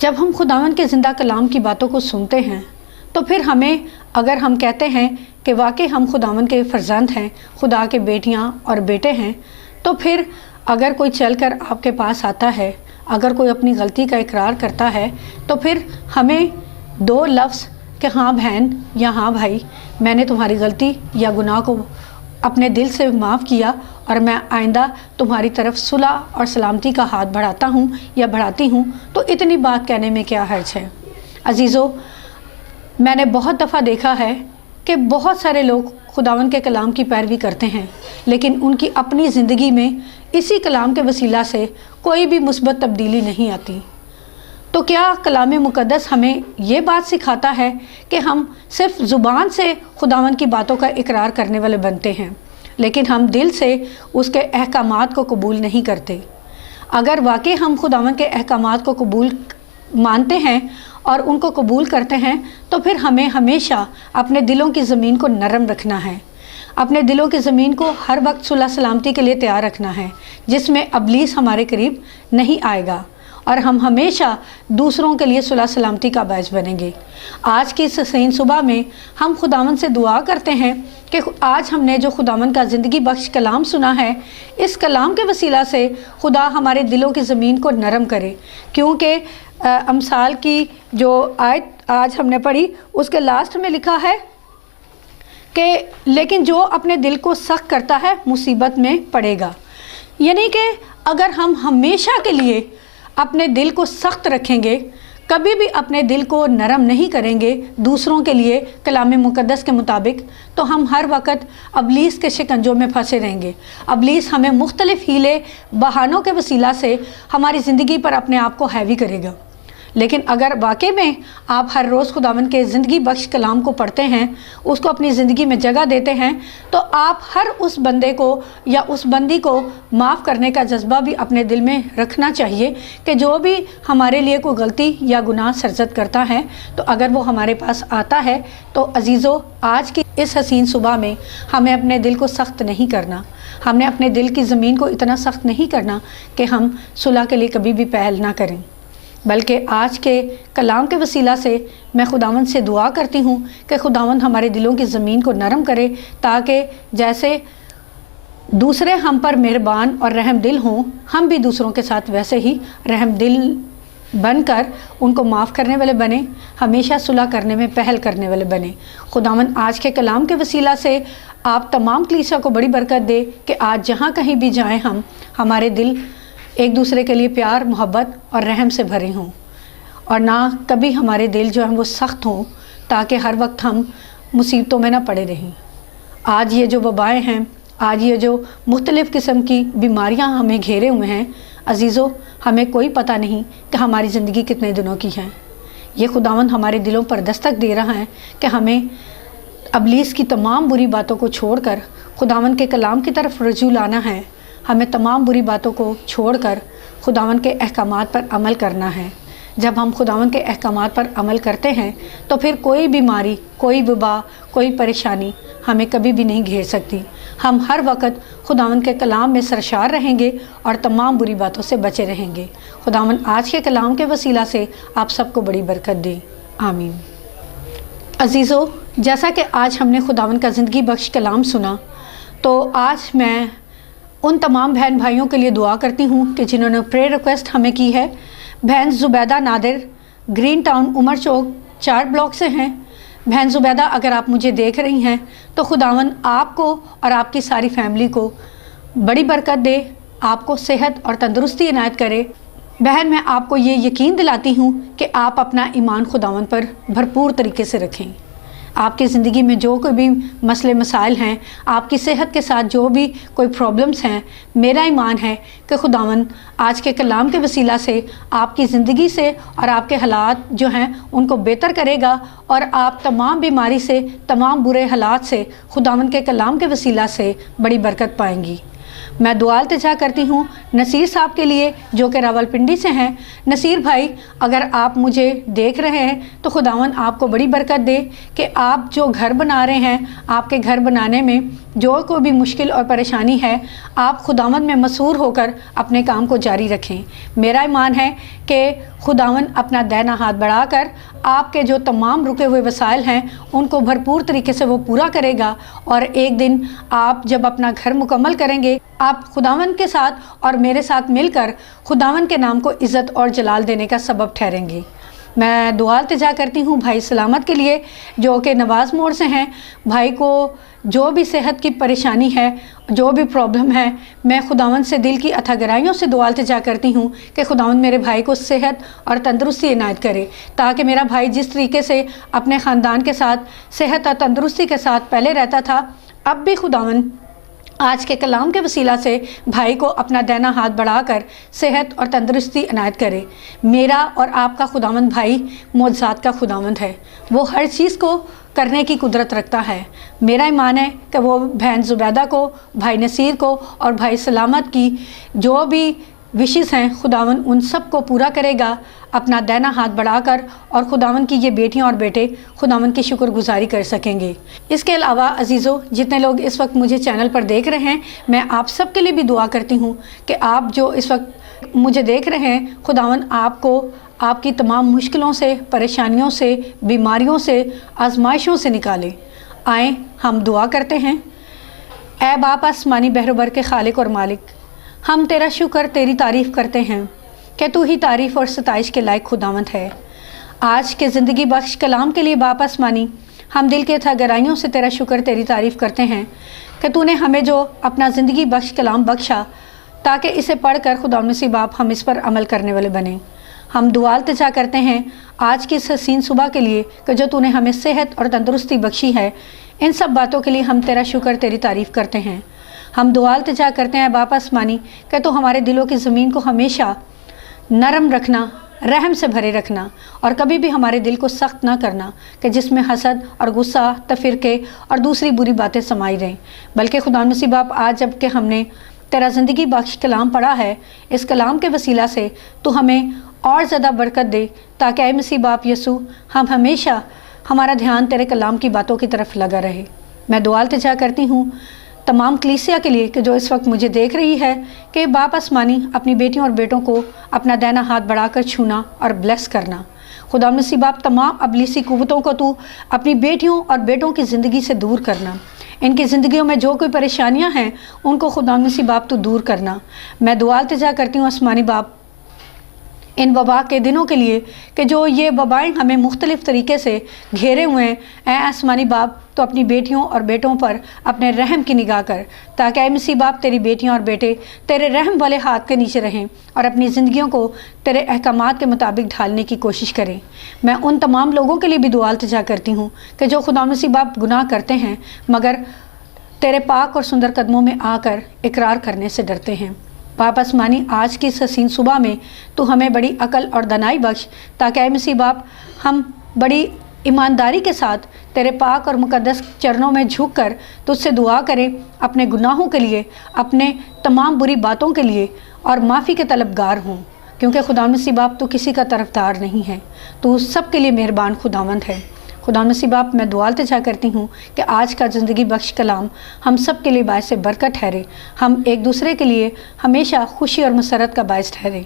جب ہم خداوند کے زندہ کلام کی باتوں کو سنتے ہیں تو پھر ہمیں، اگر ہم کہتے ہیں کہ واقعی ہم خداوند کے فرزند ہیں، خدا کے بیٹیاں اور بیٹے ہیں، تو پھر اگر کوئی چل کر آپ کے پاس آتا ہے، اگر کوئی اپنی غلطی کا اقرار کرتا ہے، تو پھر ہمیں دو لفظ کہ ہاں بہن یا ہاں بھائی، میں نے تمہاری غلطی یا گناہ کو اپنے دل سے معاف کیا اور میں آئندہ تمہاری طرف صلح اور سلامتی کا ہاتھ بڑھاتا ہوں یا بڑھاتی ہوں، تو اتنی بات کہنے میں کیا حرج ہے؟ عزیزو، میں نے بہت دفعہ دیکھا ہے کہ بہت سارے لوگ خداوند کے کلام کی پیروی کرتے ہیں، لیکن ان کی اپنی زندگی میں اسی کلام کے وسیلہ سے کوئی بھی مثبت تبدیلی نہیں آتی۔ تو کیا کلام مقدس ہمیں یہ بات سکھاتا ہے کہ ہم صرف زبان سے خداوند کی باتوں کا اقرار کرنے والے بنتے ہیں، لیکن ہم دل سے اس کے احکامات کو قبول نہیں کرتے؟ اگر واقعی ہم خداوند کے احکامات کو قبول مانتے ہیں اور ان کو قبول کرتے ہیں، تو پھر ہمیں ہمیشہ اپنے دلوں کی زمین کو نرم رکھنا ہے، اپنے دلوں کی زمین کو ہر وقت صلح سلامتی کے لیے تیار رکھنا ہے، جس میں ابلیس ہمارے قریب نہیں آئے گا، اور ہم ہمیشہ دوسروں کے لیے صلح سلامتی کا باعث بنیں گے۔ آج کی اس حسین صبح میں ہم خداوند سے دعا کرتے ہیں کہ آج ہم نے جو خداوند کا زندگی بخش کلام سنا ہے، اس کلام کے وسیلہ سے خدا ہمارے دلوں کی زمین کو نرم کرے، کیونکہ امثال کی جو آیت آج ہم نے پڑھی اس کے لاسٹ میں لکھا ہے کہ لیکن جو اپنے دل کو سخت کرتا ہے مصیبت میں پڑے گا۔ یعنی کہ اگر ہم ہمیشہ کے لیے اپنے دل کو سخت رکھیں گے، کبھی بھی اپنے دل کو نرم نہیں کریں گے دوسروں کے لیے کلام مقدس کے مطابق، تو ہم ہر وقت ابلیس کے شکنجوں میں پھنسے رہیں گے۔ ابلیس ہمیں مختلف ہیلے بہانوں کے وسیلہ سے ہماری زندگی پر اپنے آپ کو ہیوی کرے گا۔ لیکن اگر واقعی میں آپ ہر روز خداوند کے زندگی بخش کلام کو پڑھتے ہیں، اس کو اپنی زندگی میں جگہ دیتے ہیں، تو آپ ہر اس بندے کو یا اس بندی کو معاف کرنے کا جذبہ بھی اپنے دل میں رکھنا چاہیے کہ جو بھی ہمارے لیے کوئی غلطی یا گناہ سرزد کرتا ہے، تو اگر وہ ہمارے پاس آتا ہے تو عزیزو، آج کی اس حسین صبح میں ہمیں اپنے دل کو سخت نہیں کرنا، ہم نے اپنے دل کی زمین کو اتنا سخت نہیں کرنا کہ ہم صلح کے لیے کبھی بھی پہل نہ کریں، بلکہ آج کے کلام کے وسیلہ سے میں خداوند سے دعا کرتی ہوں کہ خداوند ہمارے دلوں کی زمین کو نرم کرے، تاکہ جیسے دوسرے ہم پر مہربان اور رحم دل ہوں، ہم بھی دوسروں کے ساتھ ویسے ہی رحم دل بن کر ان کو معاف کرنے والے بنیں، ہمیشہ صلح کرنے میں پہل کرنے والے بنیں۔ خداوند آج کے کلام کے وسیلہ سے آپ تمام کلیسیا کو بڑی برکت دے کہ آج جہاں کہیں بھی جائیں ہمارے دل ایک دوسرے کے لیے پیار، محبت اور رحم سے بھرے ہوں، اور نہ کبھی ہمارے دل جو ہیں وہ سخت ہوں، تاکہ ہر وقت ہم مصیبتوں میں نہ پڑے رہیں۔ آج یہ جو وبائیں ہیں، آج یہ جو مختلف قسم کی بیماریاں ہمیں گھیرے ہوئے ہیں، عزیزو، ہمیں کوئی پتہ نہیں کہ ہماری زندگی کتنے دنوں کی ہے۔ یہ خداوند ہمارے دلوں پر دستک دے رہا ہے کہ ہمیں ابلیس کی تمام بری باتوں کو چھوڑ کر خداوند کے کلام کی طرف رجوع لانا ہے، ہمیں تمام بری باتوں کو چھوڑ کر خداوند کے احکامات پر عمل کرنا ہے۔ جب ہم خداوند کے احکامات پر عمل کرتے ہیں تو پھر کوئی بیماری، کوئی وبا، کوئی پریشانی ہمیں کبھی بھی نہیں گھیر سکتی۔ ہم ہر وقت خداوند کے کلام میں سرشار رہیں گے اور تمام بری باتوں سے بچے رہیں گے۔ خداوند آج کے کلام کے وسیلہ سے آپ سب کو بڑی برکت دے، آمین۔ عزیزو، جیسا کہ آج ہم نے خداوند کا زندگی بخش کلام سنا، تو آج میں ان تمام بہن بھائیوں کے لیے دعا کرتی ہوں کہ جنہوں نے پریئر ریکویسٹ ہمیں کی ہے۔ بہن زبیدہ نادر گرین ٹاؤن عمر چوک 4 بلاک سے ہیں۔ بہن زبیدہ، اگر آپ مجھے دیکھ رہی ہیں تو خداوند آپ کو اور آپ کی ساری فیملی کو بڑی برکت دے، آپ کو صحت اور تندرستی عنایت کرے۔ بہن، میں آپ کو یہ یقین دلاتی ہوں کہ آپ اپنا ایمان خداوند پر بھرپور طریقے سے رکھیں۔ آپ کی زندگی میں جو کوئی بھی مسئلے مسائل ہیں، آپ کی صحت کے ساتھ جو بھی کوئی پرابلمس ہیں، میرا ایمان ہے کہ خداوند آج کے کلام کے وسیلہ سے آپ کی زندگی سے اور آپ کے حالات جو ہیں ان کو بہتر کرے گا، اور آپ تمام بیماری سے، تمام برے حالات سے خداوند کے کلام کے وسیلہ سے بڑی برکت پائیں گی۔ میں دعا التجا کرتی ہوں نصیر صاحب کے لیے جو کہ راولپنڈی سے ہیں۔ نصیر بھائی، اگر آپ مجھے دیکھ رہے ہیں تو خداوند آپ کو بڑی برکت دے کہ آپ جو گھر بنا رہے ہیں، آپ کے گھر بنانے میں جو کوئی بھی مشکل اور پریشانی ہے، آپ خداوند میں مسرور ہو کر اپنے کام کو جاری رکھیں۔ میرا ایمان ہے کہ خداوند اپنا دائنا ہاتھ بڑھا کر آپ کے جو تمام رکے ہوئے وسائل ہیں ان کو بھرپور طریقے سے وہ پورا کرے گا، اور ایک دن آپ جب اپنا گھر مکمل کریں گے، آپ خداوند کے ساتھ اور میرے ساتھ مل کر خداوند کے نام کو عزت اور جلال دینے کا سبب ٹھہریں گے۔ میں دعا التجا کرتی ہوں بھائی سلامت کے لیے جو کہ نواز موڑ سے ہیں۔ بھائی کو جو بھی صحت کی پریشانی ہے، جو بھی پرابلم ہے، میں خداوند سے دل کی اتھا گہرائیوں سے دعا التجا کرتی ہوں کہ خداوند میرے بھائی کو صحت اور تندرستی عنایت کرے، تاکہ میرا بھائی جس طریقے سے اپنے خاندان کے ساتھ صحت اور تندرستی کے ساتھ پہلے رہتا تھا، اب بھی خداوند آج کے کلام کے وسیلہ سے بھائی کو اپنا دائنا ہاتھ بڑھا کر صحت اور تندرستی عنایت کرے۔ میرا اور آپ کا خداوند بھائی معجزات کا خداوند ہے، وہ ہر چیز کو کرنے کی قدرت رکھتا ہے۔ میرا ایمان ہے کہ وہ بہن زبیدہ کو، بھائی نصیر کو اور بھائی سلامت کی جو بھی وشز ہیں، خداوند ان سب کو پورا کرے گا اپنا دائنا ہاتھ بڑھا کر، اور خداوند کی یہ بیٹیاں اور بیٹے خداوند کی شکر گزاری کر سکیں گے۔ اس کے علاوہ عزیزو، جتنے لوگ اس وقت مجھے چینل پر دیکھ رہے ہیں، میں آپ سب کے لیے بھی دعا کرتی ہوں کہ آپ جو اس وقت مجھے دیکھ رہے ہیں، خداوند آپ کو آپ کی تمام مشکلوں سے، پریشانیوں سے، بیماریوں سے، آزمائشوں سے نکالے۔ آئیں ہم دعا کرتے ہیں۔ اے باپ آسمانی بحر و بر کے خالق اور مالک، ہم تیرا شکر، تیری تعریف کرتے ہیں کہ تو ہی تعریف اور ستائش کے لائق خداوند ہے۔ آج کے زندگی بخش کلام کے لیے باپ آسمانی، ہم دل کے گہرائیوں سے تیرا شکر، تیری تعریف کرتے ہیں کہ تو نے ہمیں جو اپنا زندگی بخش کلام بخشا، تاکہ اسے پڑھ کر خداوند مسیح باپ ہم اس پر عمل کرنے والے بنیں۔ ہم دعا التجا کرتے ہیں آج کی اس حسین صبح کے لیے کہ جو تو نے ہمیں صحت اور تندرستی بخشی ہے۔ ان سب باتوں کے لیے ہم تیرا شکر، تیری تعریف کرتے ہیں۔ ہم دعا التجا کرتے ہیں باپ آسمانی کہ تو ہمارے دلوں کی زمین کو ہمیشہ نرم رکھنا، رحم سے بھرے رکھنا، اور کبھی بھی ہمارے دل کو سخت نہ کرنا کہ جس میں حسد اور غصہ، تفرقے اور دوسری بری باتیں سمائی رہیں، بلکہ خدا مسیح باپ آج جب کہ ہم نے تیرا زندگی بخش کلام پڑھا ہے، اس کلام کے وسیلہ سے تو ہمیں اور زیادہ برکت دے، تاکہ اے مسیح باپ یسوع ہم ہمیشہ ہمارا دھیان تیرے کلام کی باتوں کی طرف لگا رہے۔ میں دعا التجا کرتی ہوں تمام کلیسیا کے لیے کہ جو اس وقت مجھے دیکھ رہی ہے، کہ باپ آسمانی اپنی بیٹیوں اور بیٹوں کو اپنا دائنا ہاتھ بڑھا کر چھونا اور بلیس کرنا۔ خدا مسیح باپ تمام ابلیسی قوتوں کو تو اپنی بیٹیوں اور بیٹوں کی زندگی سے دور کرنا، ان کی زندگیوں میں جو کوئی پریشانیاں ہیں ان کو خدا مسیح باپ تو دور کرنا۔ میں دعا التجا کرتی ہوں آسمانی باپ ان وبا کے دنوں کے لیے کہ جو یہ وبائیں ہمیں مختلف طریقے سے گھیرے ہوئے ہیں، اے آسمانی باپ تو اپنی بیٹیوں اور بیٹوں پر اپنے رحم کی نگاہ کر، تاکہ اے مسیح باپ تیری بیٹیاں اور بیٹے تیرے رحم والے ہاتھ کے نیچے رہیں اور اپنی زندگیوں کو تیرے احکامات کے مطابق ڈھالنے کی کوشش کریں۔ میں ان تمام لوگوں کے لیے بھی دعا التجا کرتی ہوں کہ جو خدا مسیح باپ گناہ کرتے ہیں مگر تیرے پاک اور سندر قدموں میں آ کر اقرار کرنے سے ڈرتے ہیں۔ باپ آسمانی آج کی اس حسین صبح میں تو ہمیں بڑی عقل اور دانائی بخش، تاکہ اے مسیح باپ ہم بڑی ایمانداری کے ساتھ تیرے پاک اور مقدس چرنوں میں جھک کر تجھ سے دعا کریں، اپنے گناہوں کے لیے، اپنے تمام بری باتوں کے لیے، اور معافی کے طلبگار ہوں، کیونکہ خدا مسیح باپ تو کسی کا طرفدار نہیں ہے، تو سب کے لیے مہربان خداوند ہے۔ خدا مسیح باپ میں دعا التجا کرتی ہوں کہ آج کا زندگی بخش کلام ہم سب کے لیے باعث برکت ٹھہرے، ہم ایک دوسرے کے لیے ہمیشہ خوشی اور مسرت کا باعث ٹھہرے،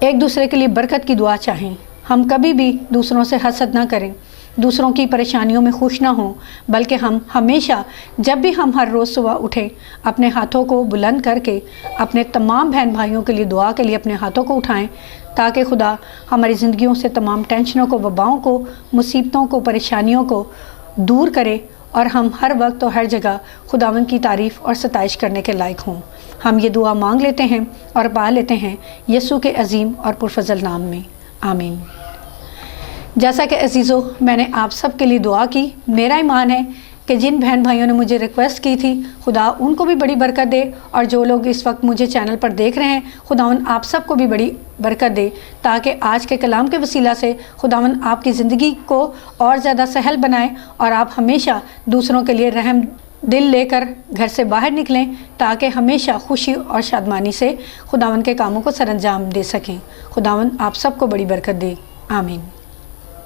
ایک دوسرے کے لیے برکت کی دعا چاہیں، ہم کبھی بھی دوسروں سے حسد نہ کریں، دوسروں کی پریشانیوں میں خوش نہ ہوں، بلکہ ہم ہمیشہ جب بھی ہم ہر روز صبح اٹھیں اپنے ہاتھوں کو بلند کر کے اپنے تمام بہن بھائیوں کے لیے دعا کے لیے اپنے ہاتھوں کو اٹھائیں، تاکہ خدا ہماری زندگیوں سے تمام ٹینشنوں کو، وباؤں کو، مصیبتوں کو، پریشانیوں کو دور کرے، اور ہم ہر وقت اور ہر جگہ خداوند کی تعریف اور ستائش کرنے کے لائق ہوں۔ ہم یہ دعا مانگ لیتے ہیں اور پا لیتے ہیں یسوع کے عظیم اور پرفضل نام میں، آمین۔ جیسا کہ عزیزو میں نے آپ سب کے لیے دعا کی، میرا ایمان ہے کہ جن بہن بھائیوں نے مجھے ریکویسٹ کی تھی خدا ان کو بھی بڑی برکت دے، اور جو لوگ اس وقت مجھے چینل پر دیکھ رہے ہیں خداوند آپ سب کو بھی بڑی برکت دے، تاکہ آج کے کلام کے وسیلہ سے خداوند آپ کی زندگی کو اور زیادہ سہل بنائے، اور آپ ہمیشہ دوسروں کے لیے رحم دل لے کر گھر سے باہر نکلیں تاکہ ہمیشہ خوشی اور شادمانی سے خداوند کے کاموں کو سر انجام دے سکیں۔ خداوند آپ سب کو بڑی برکت دے، آمین۔